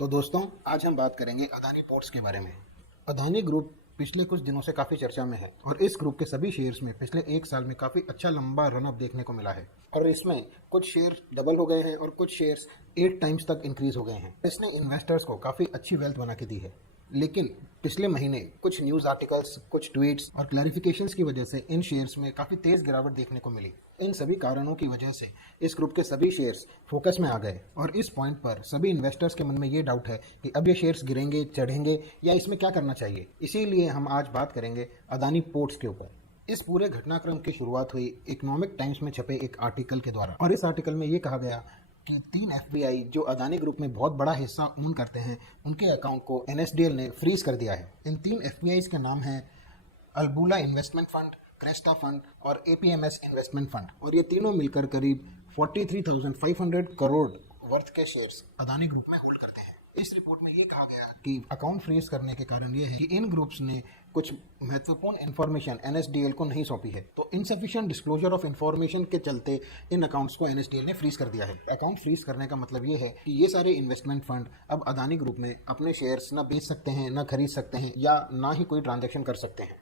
तो दोस्तों, आज हम बात करेंगे अदानी पोर्ट्स के बारे में। अदानी ग्रुप पिछले कुछ दिनों से काफ़ी चर्चा में है और इस ग्रुप के सभी शेयर्स में पिछले एक साल में काफ़ी अच्छा लंबा रनअप देखने को मिला है और इसमें कुछ शेयर डबल हो गए हैं और कुछ शेयर्स 8 टाइम्स तक इंक्रीज हो गए हैं। इसने इन्वेस्टर्स को काफ़ी अच्छी वेल्थ बना के दी है। लेकिन पिछले महीने कुछ न्यूज़ आर्टिकल्स, कुछ ट्वीट्स और क्लैरिफिकेशंस की वजह से इन शेयर्स में काफ़ी तेज़ गिरावट देखने को मिली। इन सभी कारणों की वजह से इस ग्रुप के सभी शेयर्स फोकस में आ गए और इस पॉइंट पर सभी इन्वेस्टर्स के मन में ये डाउट है कि अब ये शेयर्स गिरेंगे, चढ़ेंगे या इसमें क्या करना चाहिए। इसीलिए हम आज बात करेंगे अदानी पोर्ट्स के ऊपर। इस पूरे घटनाक्रम की शुरुआत हुई इकोनॉमिक टाइम्स में छपे एक आर्टिकल के द्वारा और इस आर्टिकल में ये कहा गया कि 3 एफपीआई जो अदानी ग्रुप में बहुत बड़ा हिस्सा ओन करते हैं, उनके अकाउंट को एनएसडीएल ने फ्रीज कर दिया है। इन 3 एफपीआईज के नाम हैं Albula investment fund, Cresta fund और एपीएमएस इन्वेस्टमेंट फंड और ये तीनों मिलकर करीब 43,500 करोड़ वर्थ के शेयर्स अदानी ग्रुप में होल्ड करते हैं। इस रिपोर्ट में ये कहा गया कि अकाउंट फ्रीज करने के कारण ये है कि इन ग्रुप्स ने कुछ महत्वपूर्ण इन्फॉर्मेशन एनएसडीएल को नहीं सौंपी है, तो इनसफिशिएंट डिस्क्लोजर ऑफ इन्फॉर्मेशन के चलते इन अकाउंट्स को एनएसडीएल ने फ्रीज कर दिया है। अकाउंट फ्रीज करने का मतलब ये है कि ये सारे इन्वेस्टमेंट फंड अब अदानी ग्रुप में अपने शेयर्स ना बेच सकते हैं, ना खरीद सकते हैं या ना ही कोई ट्रांजेक्शन कर सकते हैं।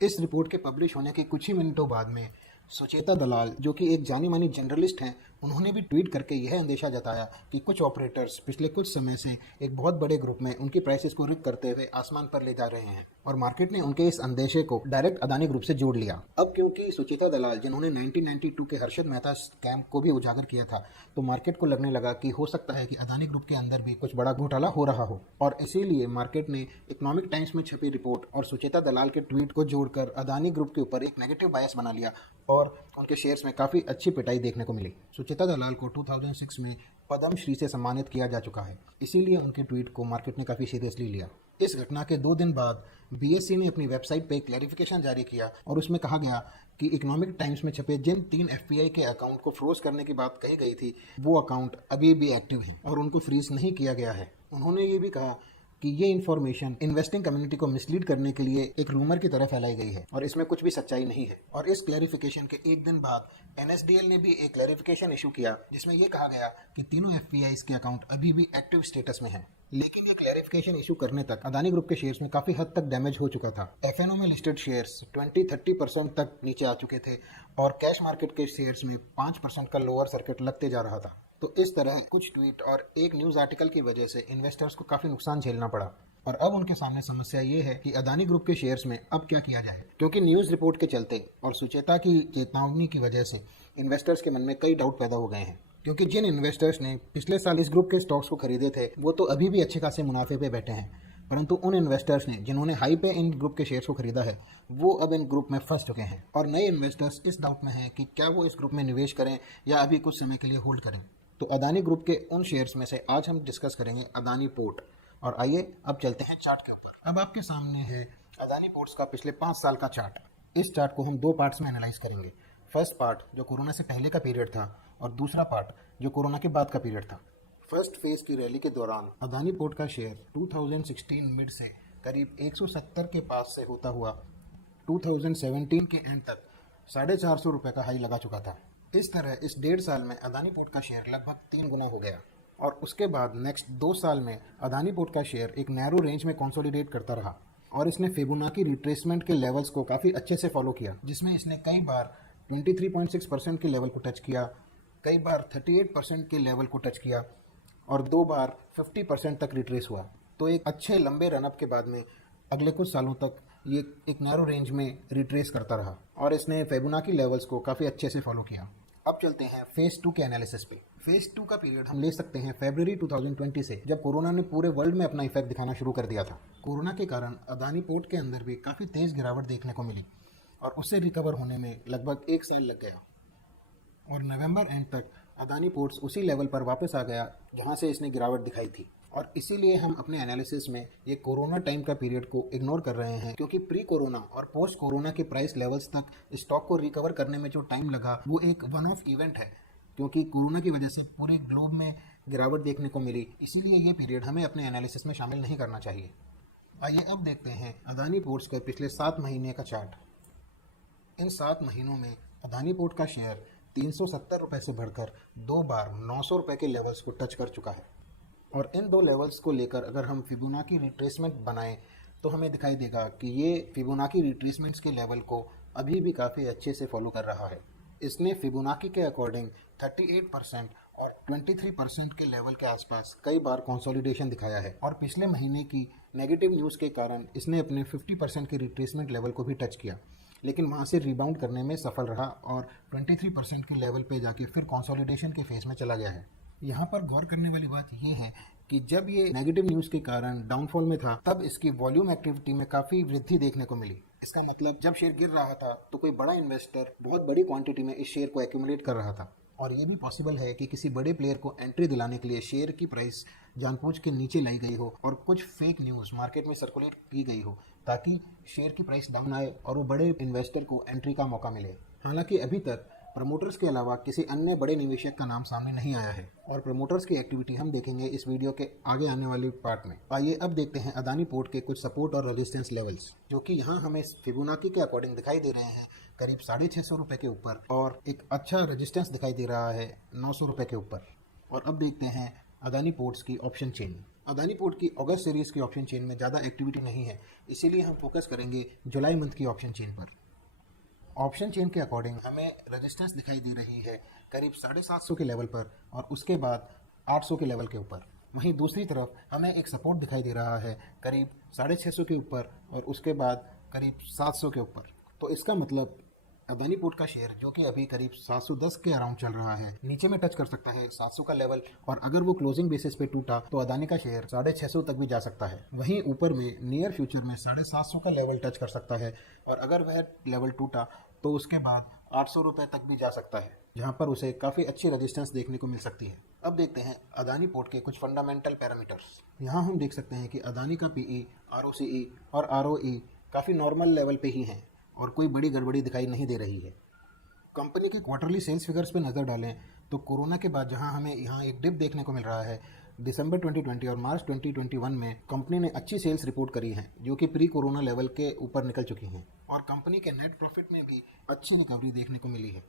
इस रिपोर्ट के पब्लिश होने के कुछ ही मिनटों बाद में सुचेता दलाल, जो कि एक जानी मानी जर्नलिस्ट हैं, उन्होंने भी ट्वीट करके यह अंदेशा जताया कि कुछ ऑपरेटर्स पिछले कुछ समय से एक बहुत बड़े ग्रुप में उनकी प्राइसेस को रिक करते हुए आसमान पर ले जा रहे हैं और मार्केट ने उनके इस अंदेशे को डायरेक्ट अदानी ग्रुप से जोड़ लिया। अब क्योंकि सुचेता दलाल, जिन्होंने 1992 के हर्षद मेहता स्कैम को भी उजागर किया था, तो मार्केट को लगने लगा कि हो सकता है कि अदानी ग्रुप के अंदर भी कुछ बड़ा घोटाला हो रहा हो और इसीलिए मार्केट ने इकोनॉमिक टाइम्स में छपी रिपोर्ट और सुचेता दलाल के ट्वीट को जोड़कर अदानी ग्रुप के ऊपर एक नेगेटिव बायस बना लिया और उनके शेयर्स में काफ़ी अच्छी पिटाई देखने को मिली। सुचेता दलाल को 2006 में पद्म श्री से सम्मानित किया जा चुका है, इसीलिए उनके ट्वीट को मार्केट ने काफ़ी सीरियसली लिया। इस घटना के 2 दिन बाद बीएसई ने अपनी वेबसाइट पे क्लैरिफिकेशन जारी किया और उसमें कहा गया कि इकोनॉमिक टाइम्स में छपे जिन 3 एफपीआई के अकाउंट को फ्रोज करने की बात कही गई थी, वो अकाउंट अभी भी एक्टिव हैं और उनको फ्रीज नहीं किया गया है। उन्होंने ये भी कहा कि ये इन्फॉर्मेशन इन्वेस्टिंग कम्युनिटी को मिसलीड करने के लिए एक रूमर की तरह फैलाई गई है और इसमें कुछ भी सच्चाई नहीं है। और इस क्लैरिफिकेशन के 1 दिन बाद एनएसडीएल ने भी एक क्लैरिफिकेशन इशू किया जिसमें यह कहा गया कि तीनों एफपीआईज के अकाउंट अभी भी एक्टिव स्टेटस में हैं। लेकिन ये क्लैरिफिकेशन इशू करने तक अदानी ग्रुप के शेयर्स में काफ़ी हद तक डैमेज हो चुका था। एफएनओ में लिस्टेड शेयर्स 20-30% तक नीचे आ चुके थे और कैश मार्केट के शेयर्स में 5% का लोअर सर्किट लगते जा रहा था। तो इस तरह कुछ ट्वीट और एक न्यूज़ आर्टिकल की वजह से इन्वेस्टर्स को काफ़ी नुकसान झेलना पड़ा और अब उनके सामने समस्या ये है कि अदानी ग्रुप के शेयर्स में अब क्या किया जाए, क्योंकि न्यूज़ रिपोर्ट के चलते और सुचेता की चेतावनी की वजह से इन्वेस्टर्स के मन में कई डाउट पैदा हो गए हैं। क्योंकि जिन इन्वेस्टर्स ने पिछले साल इस ग्रुप के स्टॉक्स को खरीदे थे, वो तो अभी भी अच्छे खासे मुनाफे पे बैठे हैं, परंतु उन इन्वेस्टर्स ने जिन्होंने हाई पे इन ग्रुप के शेयर्स को खरीदा है, वो अब इन ग्रुप में फंस चुके हैं और नए इन्वेस्टर्स इस डाउट में हैं कि क्या वो इस ग्रुप में निवेश करें या अभी कुछ समय के लिए होल्ड करें। तो अदानी ग्रुप के उन शेयर्स में से आज हम डिस्कस करेंगे अदानी पोर्ट। और आइए अब चलते हैं चार्ट के ऊपर। अब आपके सामने है अदानी पोर्ट्स का पिछले 5 साल का चार्ट। इस चार्ट को हम 2 पार्ट्स में एनालाइज करेंगे। फर्स्ट पार्ट जो कोरोना से पहले का पीरियड था और दूसरा पार्ट जो कोरोना के बाद का पीरियड था। फर्स्ट फेज की रैली के दौरान अदानी पोर्ट का शेयर 2016 मिड से करीब 170 के पास से होता हुआ 2017 के एंड तक 450 रुपये का हाई लगा चुका था। इस तरह इस 1.5 साल में अदानी पोर्ट का शेयर लगभग 3 गुना हो गया और उसके बाद नेक्स्ट 2 साल में अदानी पोर्ट का शेयर एक नैरो रेंज में कंसोलिडेट करता रहा और इसने फिबोनाची रिट्रेसमेंट के लेवल्स को काफ़ी अच्छे से फॉलो किया, जिसमें इसने कई बार 23.6% के लेवल को टच किया, कई बार 38% के लेवल को टच किया और 2 बार 50% तक रिट्रेस हुआ। तो एक अच्छे लंबे रनअप के बाद में अगले कुछ सालों तक ये एक नैरो रेंज में रिट्रेस करता रहा और इसने फिबोनाची लेवल्स को काफ़ी अच्छे से फॉलो किया। अब चलते हैं फेज 2 के एनालिसिस पे। फेज 2 का पीरियड हम ले सकते हैं फरवरी 2020 से, जब कोरोना ने पूरे वर्ल्ड में अपना इफेक्ट दिखाना शुरू कर दिया था। कोरोना के कारण अदानी पोर्ट के अंदर भी काफ़ी तेज़ गिरावट देखने को मिली और उससे रिकवर होने में लगभग 1 साल लग गया और नवंबर एंड तक अदानी पोर्ट्स उसी लेवल पर वापस आ गया जहां से इसने गिरावट दिखाई थी। और इसीलिए हम अपने एनालिसिस में ये कोरोना टाइम का पीरियड को इग्नोर कर रहे हैं, क्योंकि प्री कोरोना और पोस्ट कोरोना के प्राइस लेवल्स तक स्टॉक को रिकवर करने में जो टाइम लगा वो एक वन ऑफ इवेंट है, क्योंकि कोरोना की वजह से पूरे ग्लोब में गिरावट देखने को मिली। इसीलिए ये पीरियड हमें अपने एनालिसिस में शामिल नहीं करना चाहिए। आइए अब देखते हैं अदानी पोर्ट्स के पिछले 7 महीने का चार्ट। इन 7 महीनों में अदानी पोर्ट का शेयर 370 रुपये से बढ़कर 2 बार 900 रुपये के लेवल्स को टच कर चुका है। और इन दो लेवल्स को लेकर अगर हम फिबोनाची रिट्रेसमेंट बनाएं तो हमें दिखाई देगा कि ये फिबोनाची रिट्रेसमेंट्स के लेवल को अभी भी काफ़ी अच्छे से फॉलो कर रहा है। इसने फिबोनाची के अकॉर्डिंग 38% और 23% के लेवल के आसपास कई बार कंसोलिडेशन दिखाया है और पिछले महीने की नेगेटिव न्यूज़ के कारण इसने अपने 50% के रिट्रेसमेंट लेवल को भी टच किया, लेकिन वहाँ से रिबाउंड करने में सफल रहा और 23% के लेवल पे जाके फिर कंसोलिडेशन के फेज में चला गया है। यहाँ पर गौर करने वाली बात यह है कि जब ये नेगेटिव न्यूज़ के कारण डाउनफॉल में था तब इसकी वॉल्यूम एक्टिविटी में काफ़ी वृद्धि देखने को मिली। इसका मतलब जब शेयर गिर रहा था तो कोई बड़ा इन्वेस्टर बहुत बड़ी क्वांटिटी में इस शेयर को एक्यूमुलेट कर रहा था और ये भी पॉसिबल है कि किसी बड़े प्लेयर को एंट्री दिलाने के लिए शेयर की प्राइस जानबूझ के नीचे लाई गई हो और कुछ फेक न्यूज़ मार्केट में सर्कुलेट की गई हो ताकि शेयर की प्राइस डाउन आए और वो बड़े इन्वेस्टर को एंट्री का मौका मिले। हालांकि अभी तक प्रमोटर्स के अलावा किसी अन्य बड़े निवेशक का नाम सामने नहीं आया है और प्रमोटर्स की एक्टिविटी हम देखेंगे इस वीडियो के आगे आने वाले पार्ट में। आइए अब देखते हैं अदानी पोर्ट के कुछ सपोर्ट और रेजिस्टेंस लेवल्स, जो कि यहाँ हमें फिबोनाची के अकॉर्डिंग दिखाई दे रहे हैं करीब 650 रुपये के ऊपर और एक अच्छा रेजिस्टेंस दिखाई दे रहा है 900 रुपये के ऊपर। और अब देखते हैं अदानी पोर्ट्स की ऑप्शन चेन। अदानी पोर्ट की अगस्त सीरीज़ की ऑप्शन चेन में ज़्यादा एक्टिविटी नहीं है, इसीलिए हम फोकस करेंगे जुलाई मंथ की ऑप्शन चेन पर। ऑप्शन चेन के अकॉर्डिंग हमें रेजिस्टेंस दिखाई दे रही है करीब 750 के लेवल पर और उसके बाद 800 के लेवल के ऊपर। वहीं दूसरी तरफ हमें एक सपोर्ट दिखाई दे रहा है करीब 650 के ऊपर और उसके बाद करीब 700 के ऊपर। तो इसका मतलब अदानी पोर्ट का शेयर जो कि अभी करीब 710 के अराउंड चल रहा है, नीचे में टच कर सकता है 700 का लेवल और अगर वो क्लोजिंग बेसिस पे टूटा तो अदानी का शेयर 650 तक भी जा सकता है। वहीं ऊपर में नियर फ्यूचर में 750 का लेवल टच कर सकता है और अगर वह लेवल टूटा तो उसके बाद 800 रुपये तक भी जा सकता है, जहां पर उसे काफ़ी अच्छी रेजिस्टेंस देखने को मिल सकती है। अब देखते हैं अदानी पोर्ट के कुछ फंडामेंटल पैरामीटर्स। यहाँ हम देख सकते हैं कि अदानी का पीई, आरओसीई और आरओई काफ़ी नॉर्मल लेवल पे ही हैं और कोई बड़ी गड़बड़ी दिखाई नहीं दे रही है। कंपनी के क्वार्टरली सेल्स फिगर्स पे नज़र डालें तो कोरोना के बाद जहां हमें यहाँ एक डिप देखने को मिल रहा है, दिसंबर 2020 और मार्च 2021 में कंपनी ने अच्छी सेल्स रिपोर्ट करी हैं जो कि प्री कोरोना लेवल के ऊपर निकल चुकी हैं और कंपनी के नेट प्रॉफिट में भी अच्छी रिकवरी देखने को मिली है।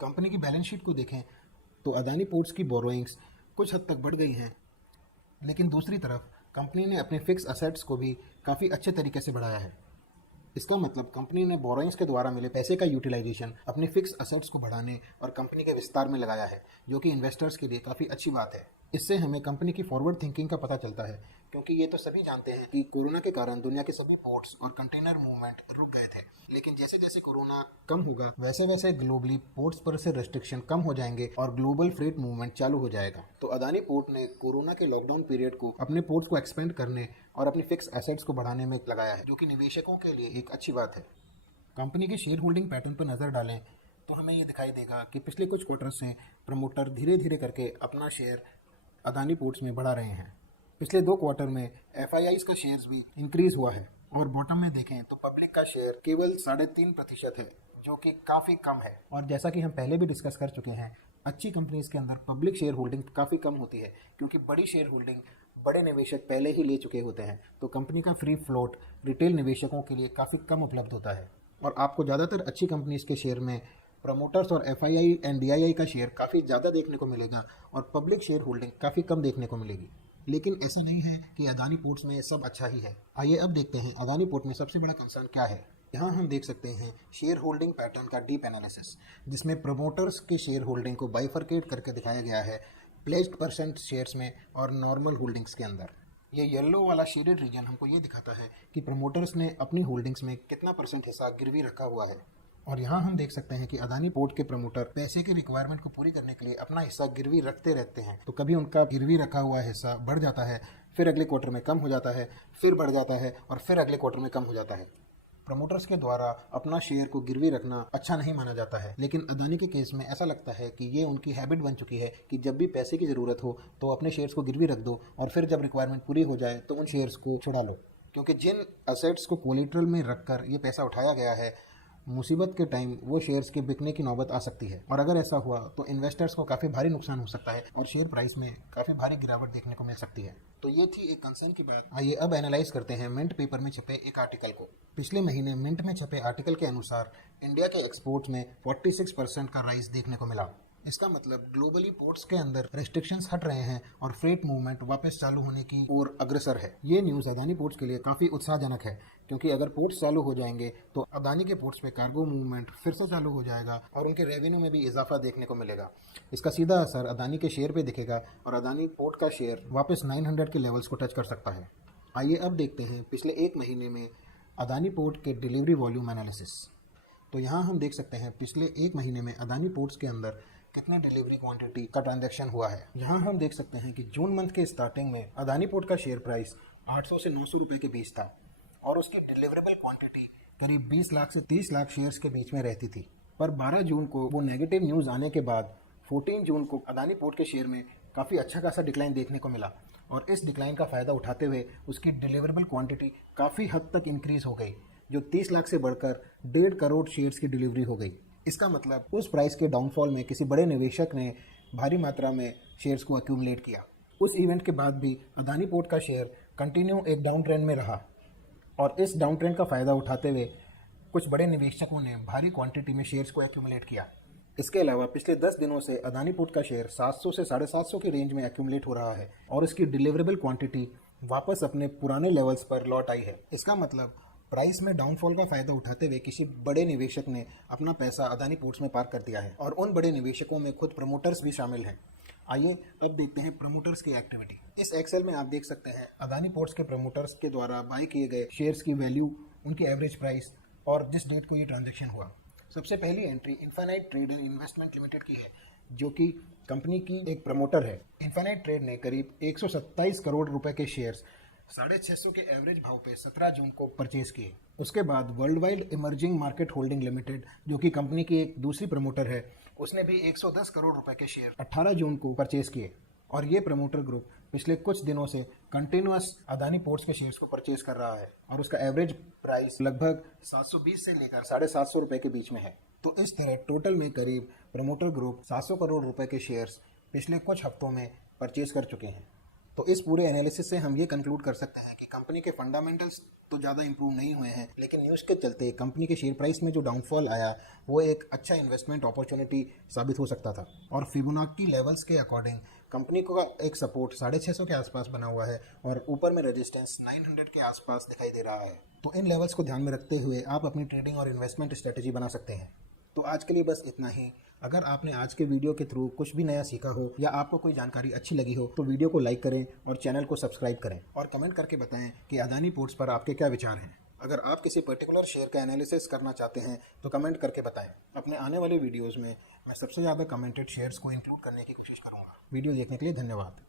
कंपनी की बैलेंस शीट को देखें तो अदानी पोर्ट्स की बोरोइंग्स कुछ हद तक बढ़ गई हैं, लेकिन दूसरी तरफ कंपनी ने अपने फिक्स असेट्स को भी काफ़ी अच्छे तरीके से बढ़ाया है। इसका मतलब कंपनी ने बोरोइंग्स के द्वारा मिले पैसे का यूटिलाइजेशन अपने फिक्स असेट्स को बढ़ाने और कंपनी के विस्तार में लगाया है, जो कि इन्वेस्टर्स के लिए काफ़ी अच्छी बात है। इससे हमें कंपनी की फॉरवर्ड थिंकिंग का पता चलता है, क्योंकि ये तो सभी जानते हैं कि कोरोना के कारण दुनिया के सभी पोर्ट्स और कंटेनर मूवमेंट रुक गए थे, लेकिन जैसे जैसे कोरोना कम होगा वैसे वैसे ग्लोबली पोर्ट्स पर से रेस्ट्रिक्शन कम हो जाएंगे और ग्लोबल फ्रेट मूवमेंट चालू हो जाएगा। तो अदानी पोर्ट ने कोरोना के लॉकडाउन पीरियड को अपने पोर्ट्स को एक्सपेंड करने और अपनी फिक्स एसेट्स को बढ़ाने में लगाया है, जो कि निवेशकों के लिए एक अच्छी बात है। कंपनी के शेयर होल्डिंग पैटर्न पर नज़र डालें तो हमें ये दिखाई देगा कि पिछले कुछ क्वार्टर से प्रमोटर धीरे धीरे करके अपना शेयर अदानी पोर्ट्स में बढ़ा रहे हैं। पिछले 2 क्वार्टर में एफआईआईज का शेयर्स भी इंक्रीज हुआ है और बॉटम में देखें तो पब्लिक का शेयर केवल 3.5% है, जो कि काफ़ी कम है। और जैसा कि हम पहले भी डिस्कस कर चुके हैं, अच्छी कंपनीज के अंदर पब्लिक शेयर होल्डिंग काफ़ी कम होती है, क्योंकि बड़ी शेयर होल्डिंग बड़े निवेशक पहले ही ले चुके होते हैं, तो कंपनी का फ्री फ्लोट रिटेल निवेशकों के लिए काफ़ी कम उपलब्ध होता है। और आपको ज़्यादातर अच्छी कंपनीज के शेयर में प्रमोटर्स और एफआईआई एंड डीआईआई का शेयर काफ़ी ज़्यादा देखने को मिलेगा और पब्लिक शेयर होल्डिंग काफ़ी कम देखने को मिलेगी। लेकिन ऐसा नहीं है कि अदानी पोर्ट्स में सब अच्छा ही है। आइए अब देखते हैं अदानी पोर्ट में सबसे बड़ा कंसर्न क्या है। यहाँ हम देख सकते हैं शेयर होल्डिंग पैटर्न का डीप एनालिसिस, जिसमें प्रमोटर्स के शेयर होल्डिंग को बाइफरकेट करके दिखाया गया है प्लेस्ड परसेंट शेयर्स में और नॉर्मल होल्डिंग्स के अंदर। ये येलो वाला शेडेड रीजन हमको ये दिखाता है कि प्रमोटर्स ने अपनी होल्डिंग्स में कितना % हिस्सा गिरवी रखा हुआ है। और यहाँ हम देख सकते हैं कि अदानी पोर्ट के प्रमोटर पैसे की रिक्वायरमेंट को पूरी करने के लिए अपना हिस्सा गिरवी रखते रहते हैं। तो कभी उनका गिरवी रखा हुआ हिस्सा बढ़ जाता है, फिर अगले क्वार्टर में कम हो जाता है, फिर बढ़ जाता है और फिर अगले क्वार्टर में कम हो जाता है। प्रमोटर्स के द्वारा अपना शेयर को गिरवी रखना अच्छा नहीं माना जाता है, लेकिन अदानी के केस में ऐसा लगता है कि ये उनकी हैबिट बन चुकी है कि जब भी पैसे की ज़रूरत हो तो अपने शेयर्स को गिरवी रख दो और फिर जब रिक्वायरमेंट पूरी हो जाए तो उन शेयर्स को छुड़ा लो। क्योंकि जिन असेट्स को कोलेटरल में रखकर ये पैसा उठाया गया है, मुसीबत के टाइम वो शेयर्स के बिकने की नौबत आ सकती है और अगर ऐसा हुआ तो इन्वेस्टर्स को काफ़ी भारी नुकसान हो सकता है और शेयर प्राइस में काफ़ी भारी गिरावट देखने को मिल सकती है। तो ये थी एक कंसर्न की बात। आइए अब एनालाइज करते हैं मिंट पेपर में छपे एक आर्टिकल को। पिछले महीने मिंट में छपे आर्टिकल के अनुसार इंडिया के एक्सपोर्ट्स में 46% का राइज देखने को मिला। इसका मतलब ग्लोबली पोर्ट्स के अंदर रेस्ट्रिक्शंस हट रहे हैं और फ्रेट मूवमेंट वापस चालू होने की ओर अग्रसर है। ये न्यूज़ अदानी पोर्ट्स के लिए काफ़ी उत्साहजनक है, क्योंकि अगर पोर्ट्स चालू हो जाएंगे तो अदानी के पोर्ट्स पे कार्गो मूवमेंट फिर से चालू हो जाएगा और उनके रेवेन्यू में भी इजाफा देखने को मिलेगा। इसका सीधा असर अदानी के शेयर पे दिखेगा और अदानी पोर्ट का शेयर वापस 900 के लेवल्स को टच कर सकता है। आइए अब देखते हैं पिछले एक महीने में अदानी पोर्ट के डिलीवरी वॉल्यूम एनालिसिस। तो यहाँ हम देख सकते हैं पिछले एक महीने में अदानी पोर्ट्स के अंदर कितने डिलीवरी क्वांटिटी का ट्रांजैक्शन हुआ है। यहाँ हम देख सकते हैं कि जून मंथ के स्टार्टिंग में अदानी पोर्ट का शेयर प्राइस 800 से 900 रुपये के बीच था और उसकी डिलीवरेबल क्वांटिटी करीब 20 लाख से 30 लाख शेयर्स के बीच में रहती थी। पर 12 जून को वो नेगेटिव न्यूज़ आने के बाद 14 जून को अदानी पोर्ट के शेयर में काफ़ी अच्छा खासा डिक्लाइन देखने को मिला और इस डिक्लाइन का फ़ायदा उठाते हुए उसकी डिलीवरेबल क्वांटिटी काफ़ी हद तक इंक्रीज़ हो गई, जो 30 लाख से बढ़कर 1.5 करोड़ शेयर्स की डिलीवरी हो गई। इसका मतलब उस प्राइस के डाउनफॉल में किसी बड़े निवेशक ने भारी मात्रा में शेयर्स को एक्यूमुलेट किया। उस इवेंट के बाद भी अदानी पोर्ट का शेयर कंटिन्यू एक डाउन ट्रेंड में रहा और इस डाउन ट्रेंड का फ़ायदा उठाते हुए कुछ बड़े निवेशकों ने भारी क्वांटिटी में शेयर्स को एक्यूमुलेट किया। इसके अलावा पिछले 10 दिनों से अदानी पोर्ट का शेयर 700 से 750 की रेंज में एक्यूमुलेट हो रहा है और इसकी डिलीवरेबल क्वांटिटी वापस अपने पुराने लेवल्स पर लौट आई है। इसका मतलब प्राइस में डाउनफॉल का फायदा उठाते हुए किसी बड़े निवेशक ने अपना पैसा अदानी पोर्ट्स में पार्क कर दिया है और उन बड़े निवेशकों में खुद प्रमोटर्स भी शामिल हैं। आइए अब देखते हैं प्रमोटर्स की एक्टिविटी। इस एक्सेल में आप देख सकते हैं अदानी पोर्ट्स के प्रमोटर्स के द्वारा बाय किए गए शेयर्स की वैल्यू, उनकी एवरेज प्राइस और जिस डेट को ये ट्रांजैक्शन हुआ। सबसे पहली entry infinite trade and investment limited की है, जो कि कंपनी की एक प्रमोटर है। इन्फिनाइट ट्रेड ने करीब 127 करोड़ रुपए के शेयर्स 650 के एवरेज भाव पे 17 जून को परचेज किए। उसके बाद world wide emerging market holding limited, जो कि कंपनी की एक दूसरी प्रमोटर है, उसने भी 110 करोड़ रुपए के शेयर 18 जून को परचेज किए और ये प्रमोटर ग्रुप पिछले कुछ दिनों से कंटिन्यूअस अदानी पोर्ट्स के शेयर्स को परचेज कर रहा है और उसका एवरेज प्राइस लगभग 720 से लेकर 750 रुपए के बीच में है। तो इस तरह टोटल में करीब प्रमोटर ग्रुप 700 करोड़ रुपए के शेयर्स पिछले कुछ हफ्तों में परचेज कर चुके हैं। तो इस पूरे एनालिसिस से हम ये कंक्लूड कर सकते हैं कि कंपनी के फंडामेंटल्स तो ज़्यादा इंप्रूव नहीं हुए हैं, लेकिन न्यूज़ के चलते कंपनी के शेयर प्राइस में जो डाउनफॉल आया वो एक अच्छा इन्वेस्टमेंट अपॉर्चुनिटी साबित हो सकता था। और फिबोनाची लेवल्स के अकॉर्डिंग कंपनी को एक सपोर्ट 650 के आसपास बना हुआ है और ऊपर में रेजिस्टेंस 900 के आसपास दिखाई दे रहा है। तो इन लेवल्स को ध्यान में रखते हुए आप अपनी ट्रेडिंग और इन्वेस्टमेंट स्ट्रेटेजी बना सकते हैं। तो आज के लिए बस इतना ही। अगर आपने आज के वीडियो के थ्रू कुछ भी नया सीखा हो या आपको कोई जानकारी अच्छी लगी हो तो वीडियो को लाइक करें और चैनल को सब्सक्राइब करें और कमेंट करके बताएं कि अदानी पोर्ट्स पर आपके क्या विचार हैं। अगर आप किसी पर्टिकुलर शेयर का एनालिसिस करना चाहते हैं तो कमेंट करके बताएं। अपने आने वाले वीडियोज़ में मैं सबसे ज़्यादा कमेंटेड शेयर्स को इंक्लूड करने की कोशिश करूँगा। वीडियो देखने के लिए धन्यवाद।